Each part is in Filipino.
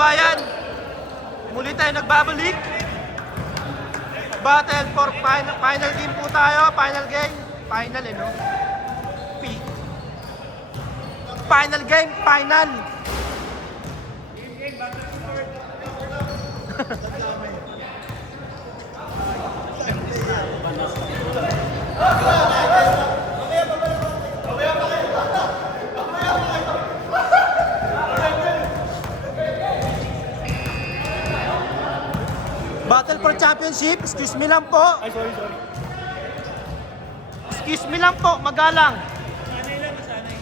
kababayan, muli tayo nagbabalik. Battle for final game po tayo. Final game. Final no? Final game. Final. Battle for championship. Excuse me lang po. Ay, sorry. Excuse me lang po. Magalang. Sanay lang, sanay.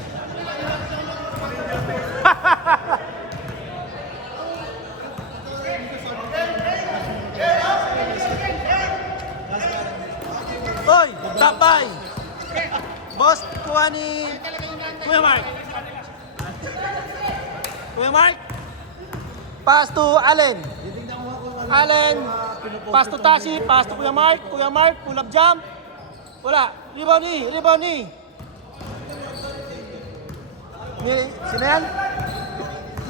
Hoy, tapay. Boss, kuha ni Kuya Mark. Kuya Mark. Pass to Allen. Allen. Pass to Tashi. Pass to Kuya Mark. Kuya Mark, pull up jump. Wala. Rebound ni. Sino yan?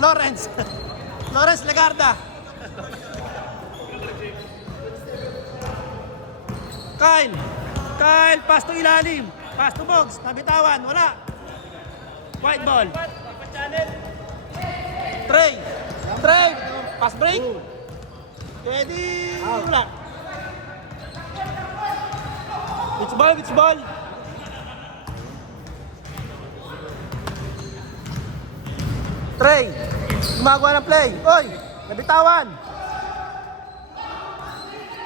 Lawrence. Lawrence Legarda. Kyle, pass to ilalim. Pass to box. Nabitawan. Wala. White ball. Trey. Pass break. Ready. Wala. Which ball. Trey. Gumagawa ng play. Oy, nabitawan.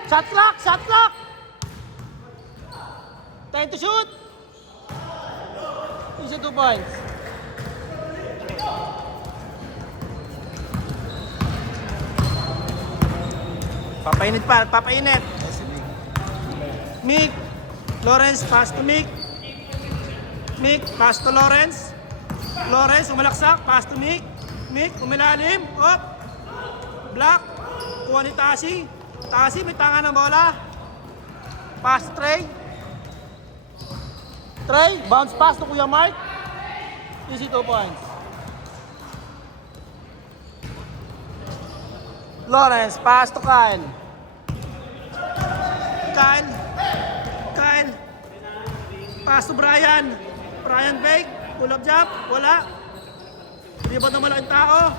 Shot clock. 10 to shoot. Isa 2 points. Papainit. Mick. Lawrence, pass to Mick. Mick, pass to Lawrence. Lawrence, umalaksak, pass to Mick. Mick, umilalim. Up. Block. Kuha ni Tashi. Tashi, may tanga ng bola. Pass to Trey. Bounce pass to Kuya Mark. Easy 2 points. Lawrence, pass to Kyle. Pass to Brian. Brian fake. Pull up jump. Wala. Rebound na malaking tao.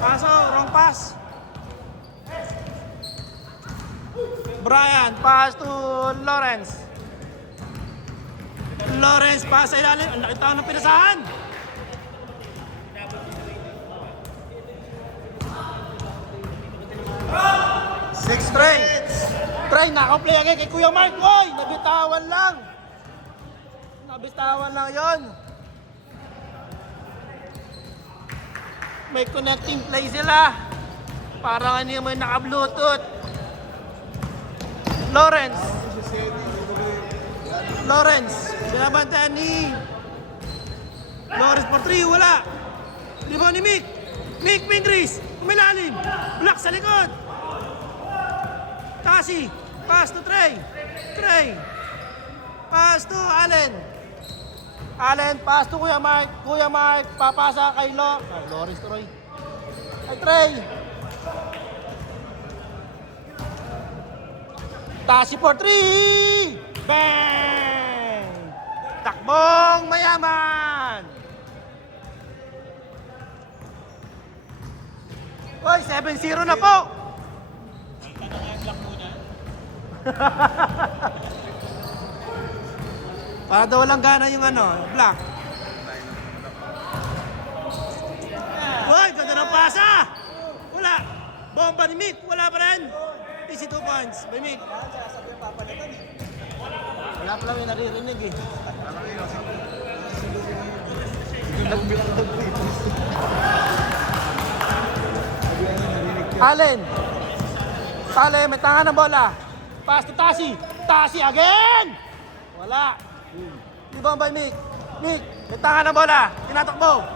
Paso, wrong pass. Brian, pass to Lawrence. Lawrence, pass sa ilalim. Ang laking tao ng pinasahan. Trey, nakaplay agad kay Kuya Mark. Oy, nabitawan lang yon. May connecting play sila. Parang ano yung may naka-bluetooth. Lawrence, binabantayan ni Lawrence for 3, wala. Rebound ni Mick Pingris, umilalim. Block sa likod. Tashi, pass to Trey. Pass to Allen, pass to Kuya Mark. Papasa kay Lawrence Troy. Ay Trey. Tashi for 3. Bang! Takbong mayaman. Oy, 7-0 na po. Para daw walang gana yung black. Uy, ganda ng pasa! Wala! Bomba ni Mick, wala pa rin! Easy 2 points by Mick. Wala pa lang yung naririnig eh. Allen, may tanga ng bola. Pass to Tashi again! Wala. Rebound by Mick. May tanga ng bola. Tinatakbo.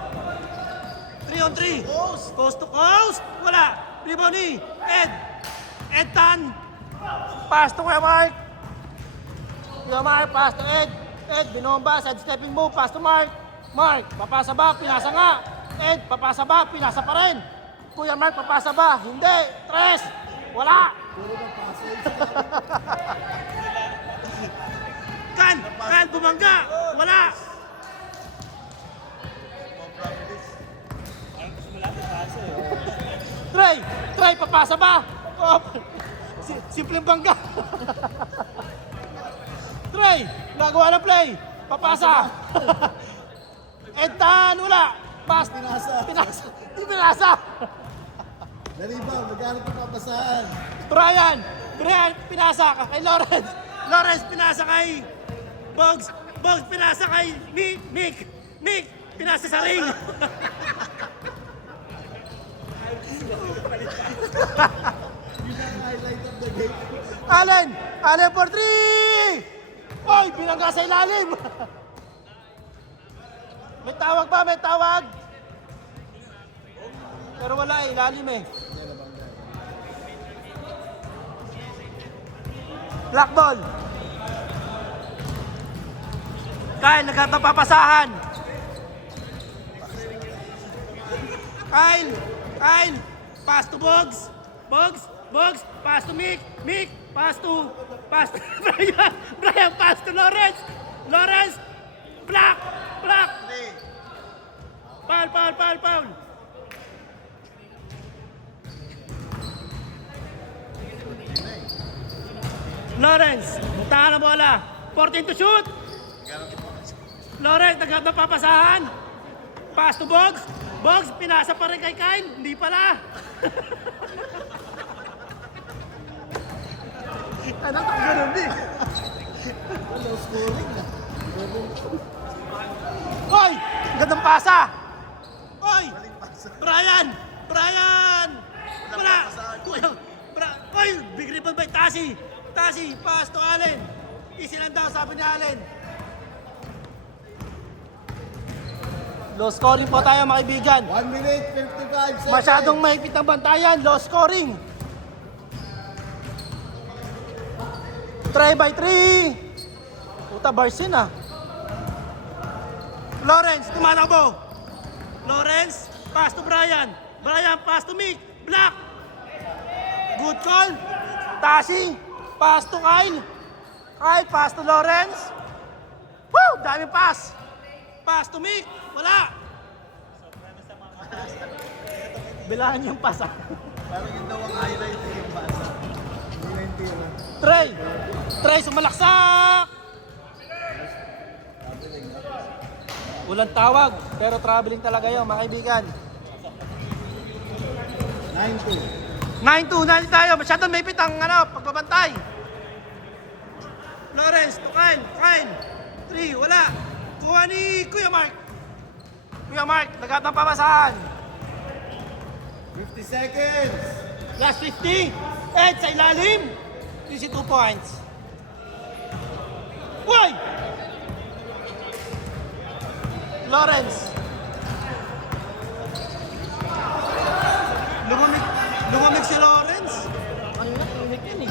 3-on-3. Coast to coast. Wala. Rebound ni Ed Tan. Pass to Kuya Mark. Pass to Ed. Binomba. Side stepping move. Pass to Mark. Papasa ba? Pinasa nga. Ed, papasa ba? Pinasa pa rin. Kuya Mark, papasa ba? Hindi. 3. Wala. Puro na paso. Kan, bumangga. Wala. Try, papasa ba? Oh, simpleng bangga. Try, nagawa ng play. Papasa. Edtan, wala. Pass. Pinasa. Naribaw, magkano pa papasahan? Brian, pinasa ka kay Lawrence. Lawrence, pinasa kay Bugs. Bugs, pinasa kay Nick. Pinasa sa ring. Yun ang highlight of the game. Allen for 3! Oy, binangga sa ilalim. May tawag ba? May tawag? Pero wala eh, ilalim eh. Black ball. Kyle, nagkatapapasahan. Kyle, pass to Bugs. Bugs, pass to Mick, pass to Brian, pass to Lawrence, Black. Foul. Lawrence, muntahan na bola. 14 to shoot. Lawrence, nagkatapapasahan. Pass to Bugs. Bugs, pinasa pa rin kay Kyle. Hindi pala. Anong ganun din? Low scoring na. Hoy! Gandang pasa! Hoy! Maling pasa. Brian! Wala! pasahan. Hoy! Big rebound by Tasi, pass to Allen. Easy lang daw, sabi ni Allen. Low scoring po tayo mga kaibigan. 1 minute, 55 seconds. Masyadong mahigpit ang bantayan, low scoring. Try by 3. Puta, bars yun ah. Lawrence, tumanabo. Lawrence, pass to Brian. Brian, pass to Mick. Black. Good call. Tasi, pass to Kyle. Kyle, pass to Lawrence. Woo! Dami pass. Pass to Mick. Wala. Bilahan yung pass ah. Parang yun daw ang highlight yung basa. Hindi na yung tira. Try, sumalaksak! Walang tawag, pero traveling talaga yun, mga kaibigan. 9-2. 9-2 tayo, masyadong may pitang pagbabantay. Lawrence, to Kyle, 3, wala. Kuha ni Kuya Mark, nagatang pamasahan. 50 seconds. Last 50, Ed sa ilalim. 22 points. Why? Lawrence. Lumamig si Lawrence. Ano na, lumamig yun eh.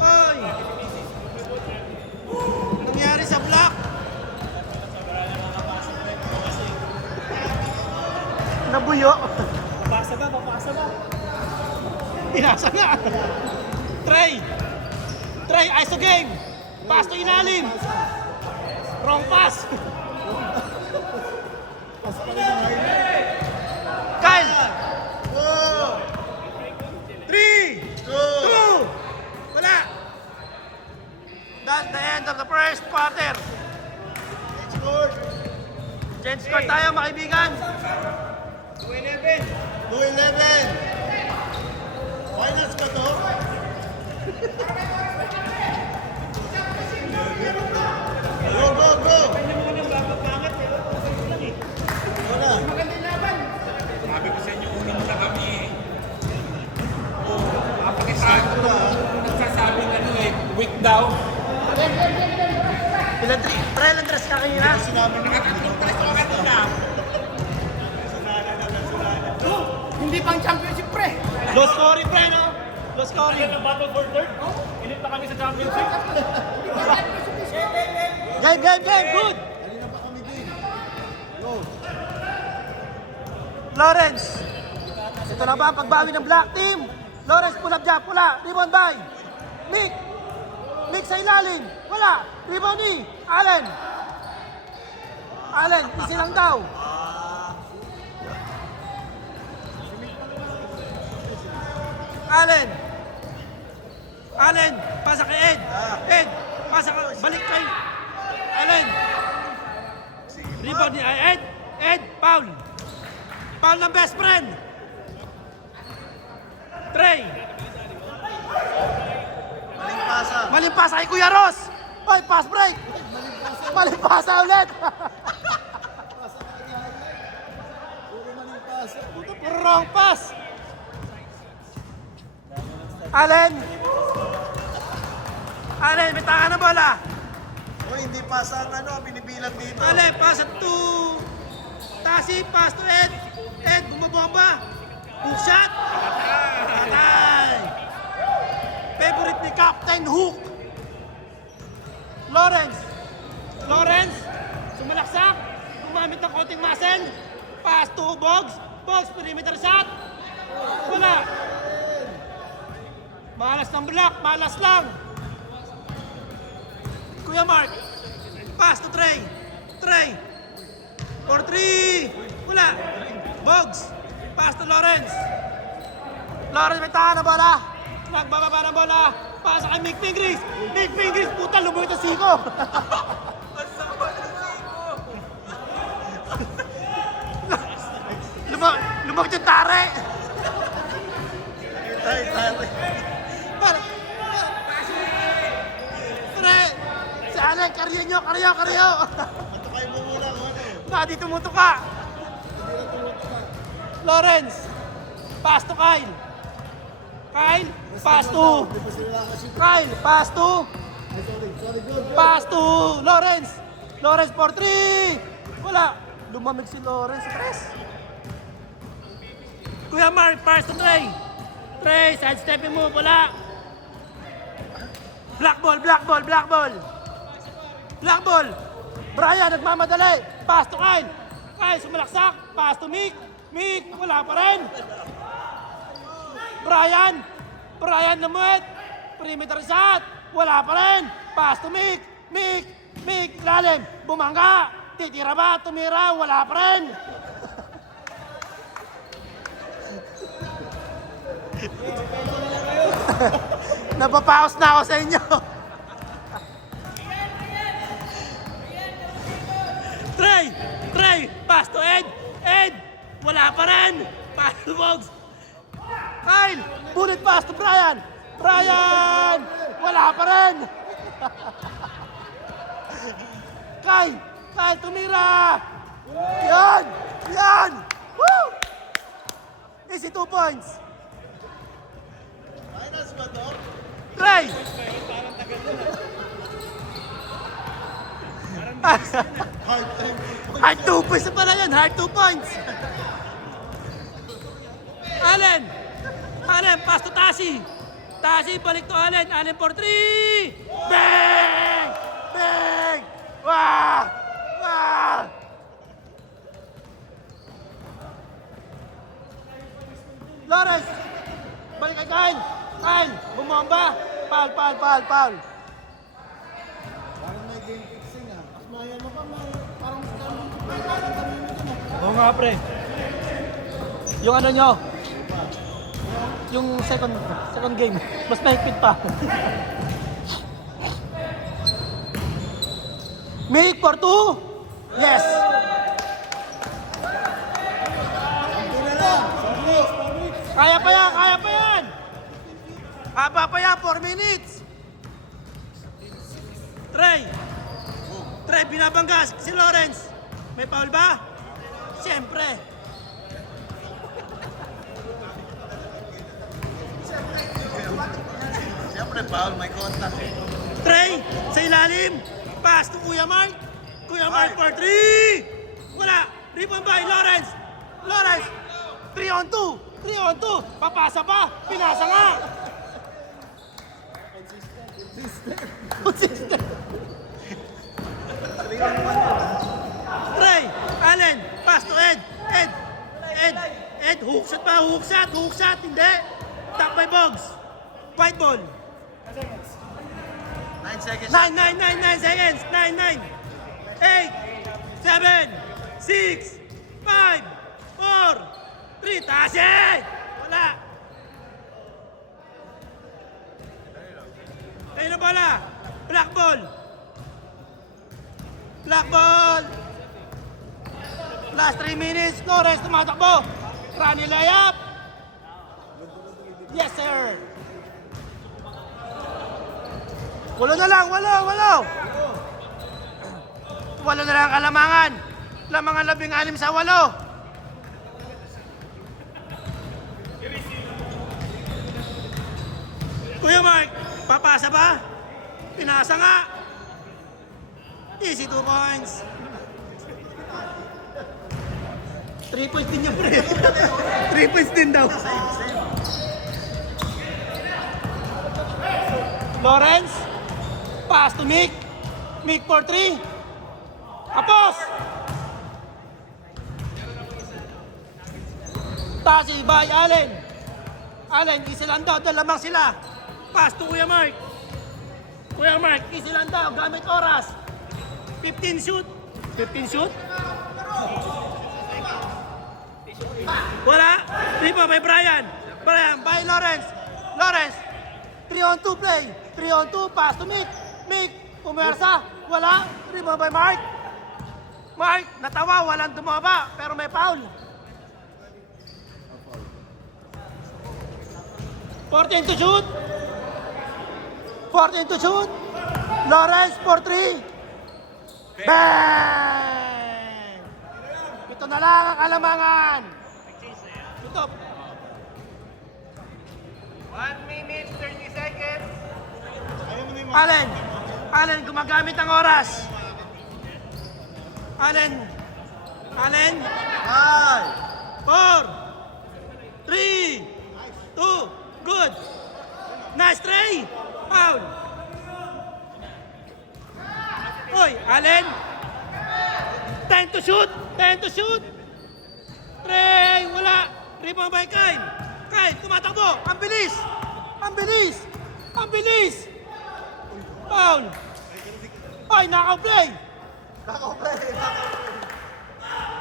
Oy! Nangyari sa Black. Nabuyo. Papasa ba? Pinasa na. Try, ISO game. Pass to ilalim. Wrong pass. Pas pa rin ang highlight. Kyle. 4, 3, 2. Wala. That's the end of the first quarter. score. Change score tayo mga kaibigan. 2-11. Finals ba to? Go! Go na. Sabi ko sa inyo, unin na kami. Papakitaan ko na. Nagsasabi week daw. Trail and dress ka kanina. Sinabi na Hindi pang championship pre. Low scoring pre, no? Low scoring. Battle for third. Inip na kami sa championship. Game. Good. Kanina pa kami din. Go. Lawrence. Ito na ba ang pagbawi ng black team? Lawrence, pull up dyan, pula. Rebound by. Mick. Mick sa ilalim. Wala. Rebound ni Allen. Allen, easy lang daw. Allen. Allen, pasa kay Ed. Ed, pasa ka, balik kay Allen. Rebound ni Ed. Ed, foul. Foul ng best friend. Trey. Maling pasa. Maling pasa kay Kuya Ross. Oy, pass break. Maling pasa ulit. Puro maling pasa. Wrong pass. Allen. Allen, may taka na bola. O hindi pasa ang ano, binibilang dito. Allen, pass to Tasi, pass to Ed. Ed, bumabomba. Hook shot. Patay. Favorite ni Captain Hook. Lawrence. Lawrence, sumalaksak. Gumamit ng konting muscle. Pass to Boggs. Boggs, perimeter shot. Wala. Malas ng block, malas lang. Kuya Mark. Pass to Trey. Trey. For 3. Wala. Boggs. Pass to Lawrence. Lawrence, may tahan na bola. Nagbababa ng bola. Pasa kay Mick Fingris. Mick Fingris, puta, lumuwi ito siko. Lumag yung tare. Ay, Pare. Si Allen, karyo nyo, karyo. matukay mo muna kung ano. Nadi tumutuka. Lawrence. Pass to Kyle. Kyle, pass to. Kyle, pass to. Pass to Lawrence. Lawrence for 3. Wala. Lumamig si Lawrence. Press. Kuya Mark, pass to Trey. Trey, sidestepping mo. Wala. Black ball, black ball, black ball. Black ball. Brian, nagmamadali. Pass to Kyle. Kyle, sumalaksak. Pass to Mick. Mick, wala pa rin. Brian. Brian namuit. Perimeter shot. Wala pa rin. Pass to Mick. Mick. Mick, lalim. Bumangga. Titira ba? Tumira. Wala pa rin. Napapaos na ako sa inyo. Trey! Trey! Pass to Ed! Ed! Wala pa rin! Pass to Boggs! Kyle! Bullet pass to Brian! Brian! Wala pa rin! Kyle! Kyle, tumira! Yan! Yan! Woo! Easy 2 points! Minus ba to? Trey! Hard time. Hard 2 points na pala yan. Hard 2 points. Allen. Allen, pass to Tasi. Tasi, balik to Allen. Allen for 3. Bang! Bang! Wah! Wah! Lawrence. Balik kay Kyle. Kyle, bumomba. Foul, foul, foul, foul. Parang may game fixing ah. Mas maya mo ka, parang Oo nga, pre. Yung ano nyo? Yung second game. Mas mahigpit pa. Make for 2. Yes. Kaya pa yan, kaya pa yan. Haba pa yan, 4 minutes. Trey. Trey, binabanggas si Lawrence. May foul ba? Siyempre. Siyempre, foul, may contact eh. Trey, sa ilalim. Pass to Kuya Mark. Kuya Mark for 3. Wala. Rebound by Lawrence. Lawrence. 3 on 2. 3 on 2. Papasa pa. Pinasa nga. Consistent. Trey, Allen, pass to Ed. Ed. Red, hook shot pa, hook shot, hindi. Top by Bogs. White ball. 9 seconds. 9 seconds. 9. 8, 7, 6, 5, 4, 3. Taas eh! Wala. Kayo na bola. Black ball. Black ball. Last 3 minutes. Flores tumatakbo. Rani layup. Yes, sir. Walo na lang. Walo na lang kalamangan. Lamangan 16 sa 8. Kuya Mark, papasa ba? Pinasa nga. Easy 2 points. 3 points din niya, pre. 3 points din daw. Lawrence, pass to Mick. Mick for 3. Apos! Tasi by Allen. Allen, isa lang daw. Lamang sila. Pass to Kuya Mark. Kuya Mark, isa lang daw. Gamit oras. 15 shoot. 15 shoot? Wala. 3 pa by Brian. Brian, by Lawrence. Lawrence, 3-on-2 play. 3-on-2, pass to Mick. Mick, pumersa. Wala. 3 pa by Mark. Mark, natawa. Walang tumaba. Pero may foul. 14 to shoot. 14 to shoot. Lawrence for 3. Bang! Ito na lang ang kalamangan. Ito. 1 minute, 30 seconds. Allen. Allen, gumagamit ng oras. Allen. Allen. 4, 3, 2, good. Nice try. Foul. Oy, Allen. 10 to shoot. 10 to shoot. Tray, wala. Rebound by Kyle. Kyle, tumatakbo. Ang bilis. Ang bilis. Ang bilis. Foul. Ay, naka-play.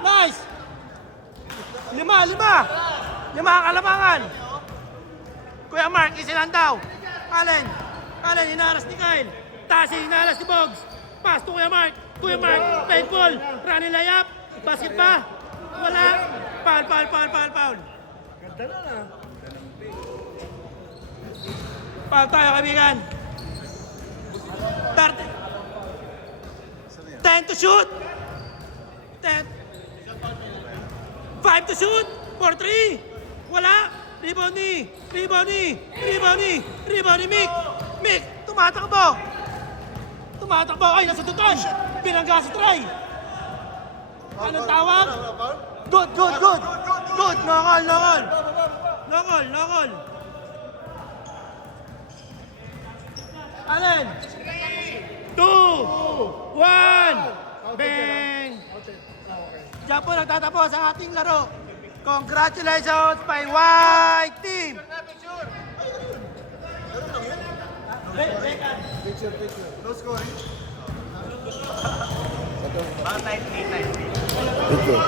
Nice. 5. 5 ang kalamangan. Kuya Mark, isa lang daw. Allen. Allen, hinaras ni Kyle. Tasi, hinaras ni Bogs. Pass to Kuya Mark. Kuya Mark, fake ball. Running layup. Basket pa. Wala. Foul. Ganda na na. Foul tayo, kaibigan. 10 to shoot. 10. 5 to shoot. 4-3. Wala. Rebound ni Mick. Mick, tumatakbo. Ay, nasa tuton. Binangga sa try. Anong tawag? Good. Nokol. Allen. 2, 1. Bang. Diyan po nagtatapos ang ating laro. Congratulations by White Team. Picture. No scoring. Baka 9-8. Picture.